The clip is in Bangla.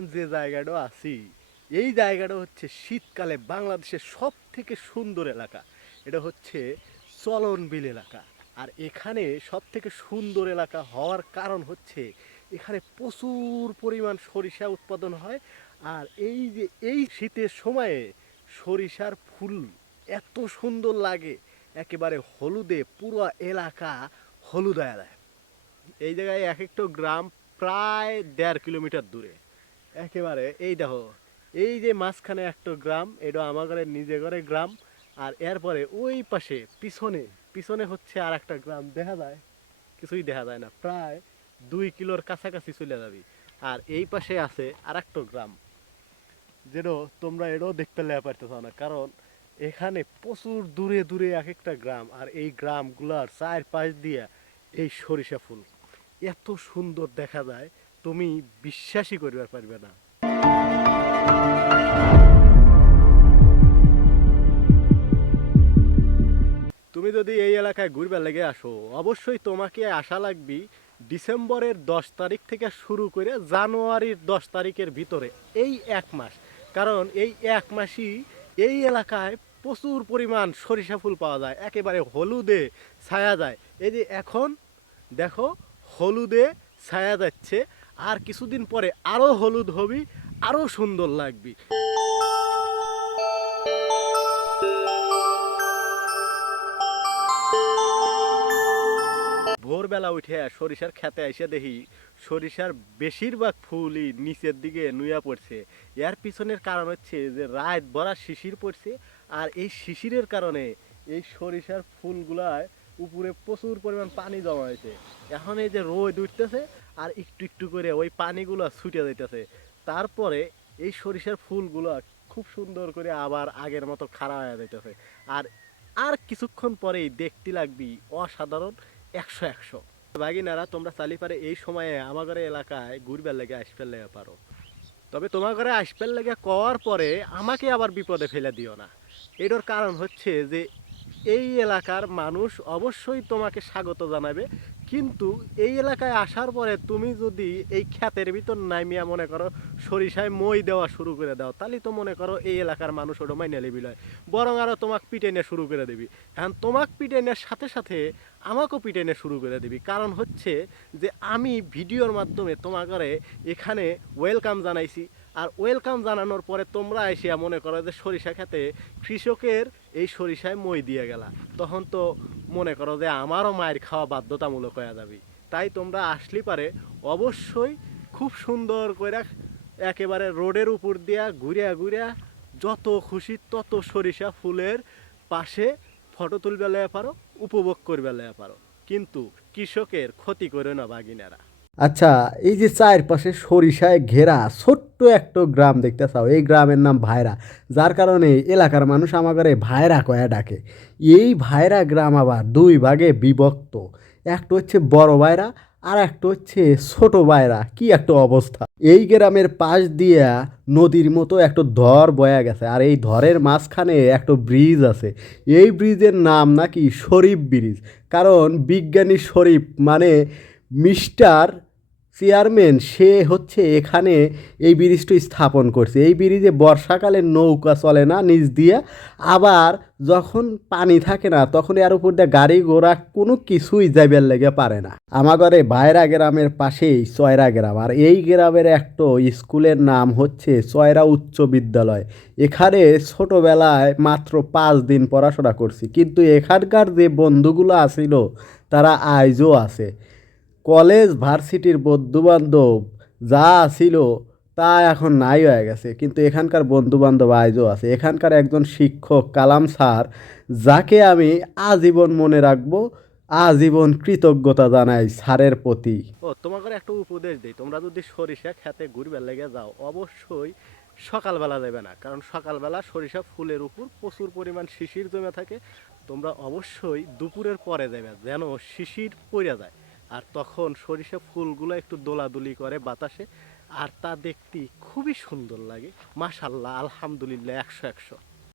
এখন যে জায়গাটা আছি, এই জায়গাটা হচ্ছে শীতকালে বাংলাদেশের সব থেকে সুন্দর এলাকা। এটা হচ্ছে চলনবিল এলাকা। আর এখানে সব থেকে সুন্দর এলাকা হওয়ার কারণ হচ্ছে, এখানে প্রচুর পরিমাণ সরিষা উৎপাদন হয়। আর এই যে, এই শীতের সময়ে সরিষার ফুল এত সুন্দর লাগে, একেবারে হলুদে পুরো এলাকা হলুদায় দেয়। এই জায়গায় এক একটা গ্রাম প্রায় দেড় কিলোমিটার দূরে। একেবারে, এই দেখো, এই যে মাঝখানে একটা গ্রাম, এটা আমার ঘরে নিজে ঘরে গ্রাম, আর এরপরে ওই পাশে, পিছনে পিছনে হচ্ছে আর একটা গ্রাম, দেখা যায়, কিছুই দেখা যায় না, প্রায় দুই কিলোর কাছাকাছি চলে যাবি, আর এই পাশে আছে আর একটা গ্রাম, যেটা তোমরা এটাও দেখতে লেগে পারতেছ না, কারণ এখানে প্রচুর দূরে দূরে এক একটা গ্রাম, আর এই গ্রামগুলার চার পাশ দিয়ে এই সরিষা ফুল, এত সুন্দর দেখা যায় তুমি বিশ্বাসই করবার পারবে না। তুমি যদি এই এলাকায় ঘুরবার লেগে আসো, অবশ্যই তোমাকে আসা লাগবে ডিসেম্বরের দশ তারিখ থেকে শুরু করে জানুয়ারির দশ তারিখের ভিতরে এই এক মাস। কারণ এই এক মাসই এই এলাকায় প্রচুর পরিমাণ সরিষা ফুল পাওয়া যায়, একেবারে হলুদে ছায়া যায়। এই যে এখন দেখো, হলুদে ছায়া যাচ্ছে আর কিছুদিন পরে আরও হলুদ হবি, আরও সুন্দর লাগবি। ভোরবেলা উঠে সরিষার খেতে এসে দেখি, সরিষার বেশিরভাগ ফুলই নিচের দিকে নুয়া পড়ছে। এর পিছনের কারণ হচ্ছে যে রাত ভরা শিশির পড়ছে, আর এই শিশিরের কারণে এই সরিষার ফুলগুলায় উপরে প্রচুর পরিমাণ পানি জমা হয়েছে। এখন এই যে রোদ উঠতেছে আর একটু একটু করে ওই পানিগুলো ছুটে যাইতেছে। তারপরে এই সরিষার ফুলগুলো খুব সুন্দর করে আবার আগের মতো খাড়া হয়ে যাইতেছে। আর আর কিছুক্ষণ পরেই দেখতে লাগবি অসাধারণ একশো একশো। বাগিনারা তোমরা চালি পারে এই সময়ে আমাদের এলাকায় ঘুরবার লেগে আসবার লেগে পারো। তবে তোমার ঘরে আসবার লেগে কওয়ার পরে আমাকে আবার বিপদে ফেলে দিও না। এটার কারণ হচ্ছে যে এই এলাকার মানুষ অবশ্যই তোমাকে স্বাগত জানাবে। কিন্তু এই এলাকায় আসার পরে তুমি যদি এই খ্যাতের ভিতর নামিয়া মনে করো সরিষায় মই দেওয়া শুরু করে দাও, তাহলে তো মনে করো এই এলাকার মানুষ ওটা মাইনে লিবি লয়। বরং আরও তোমাকে পিটে নিয়ে শুরু করে দিবি। এখন তোমাকে পিটে নেওয়ার সাথে সাথে আমাকেও পিটে নিয়ে শুরু করে দিবি। কারণ হচ্ছে যে আমি ভিডিওর মাধ্যমে তোমাকে এখানে ওয়েলকাম জানাইছি। আর ওয়েলকাম জানানোর পরে তোমরা এসে মনে করো যে সরিষা খেতে কৃষকের এই সরিষায় মই দিয়ে গেলা। তখন তো মনে করো যে আমারও মায়ের খাওয়া বাধ্যতামূলক হয়ে যাবে। তাই তোমরা আসলে পারে অবশ্যই খুব সুন্দর করে একেবারে রোডের উপর দিয়া ঘুরিয়া ঘুরিয়া যত খুশি তত সরিষা ফুলের পাশে ফটো তুলবে লেয়া পারো, উপভোগ করবে লেয়া পারো। কিন্তু কৃষকের ক্ষতি করে না বাগিনারা আচ্ছা এই যে চারপাশে সরিষায় ঘেরা ছোট্ট একটা গ্রাম দেখতে চাও। এই গ্রামের নাম ভাইরা। যার কারণে এলাকার মানুষ আমাকে ভাইরা কয়া ডাকে। এই ভাইরা গ্রাম আবার দুই ভাগে বিভক্ত। একটা হচ্ছে বড় ভাইরা আর একটা হচ্ছে ছোট ভাইরা। কি একটা অবস্থা। এই গ্রামের পাশ দিয়া নদীর মতো একটা ধর বয়া গেছে আর এই ধরের মাঝখানে একটা ব্রিজ আছে। এই ব্রিজের নাম নাকি শরীফ ব্রিজ। কারণ বিজ্ঞানী শরীফ মানে মিস্টার চেয়ারম্যান, সে হচ্ছে এখানে এই ব্রিজটি স্থাপন করছে। এই ব্রিজে বর্ষাকালে নৌকা চলে না নিচ দিয়ে। আবার যখন পানি থাকে না, তখন এর উপর দিয়ে গাড়ি ঘোড়া কোনো কিছুই যাইবার লেগে পারে না। আমাগরে বাইরা গ্রামের পাশেই চয়রা গ্রাম। আর এই গ্রামের একটা স্কুলের নাম হচ্ছে চয়রা উচ্চ বিদ্যালয়। এখানে ছোটোবেলায় মাত্র পাঁচ দিন পড়াশোনা করছি। কিন্তু এখানকার যে বন্ধুগুলো আছিল, তারা আজও আছে। কলেজ, ভার্সিটির বন্ধুবান্ধব যা ছিল তা এখন নাই হয়ে গেছে। কিন্তু এখানকার বন্ধুবান্ধব আজও আছে। এখানকার একজন শিক্ষক কালাম স্যার, যাকে আমি আজীবন মনে রাখব, আজীবন কৃতজ্ঞতা জানাই স্যারের প্রতি। ও, তোমাকে একটা উপদেশ দিই। তোমরা যদি সরিষা খেতে ঘুরবার লেগে যাও, অবশ্যই সকালবেলা যাবে না। কারণ সকালবেলা সরিষা ফুলের উপর প্রচুর পরিমাণ শিশির জমে থাকে। তোমরা অবশ্যই দুপুরের পরে যাবে যেন শিশির পড়ে যায়। আর তখন সরিষা ফুলগুলো একটু দোলাদুলি করে বাতাসে, আর তা দেখতে খুবই সুন্দর লাগে। মাশাল্লাহ আলহামদুলিল্লাহ, একশো একশো।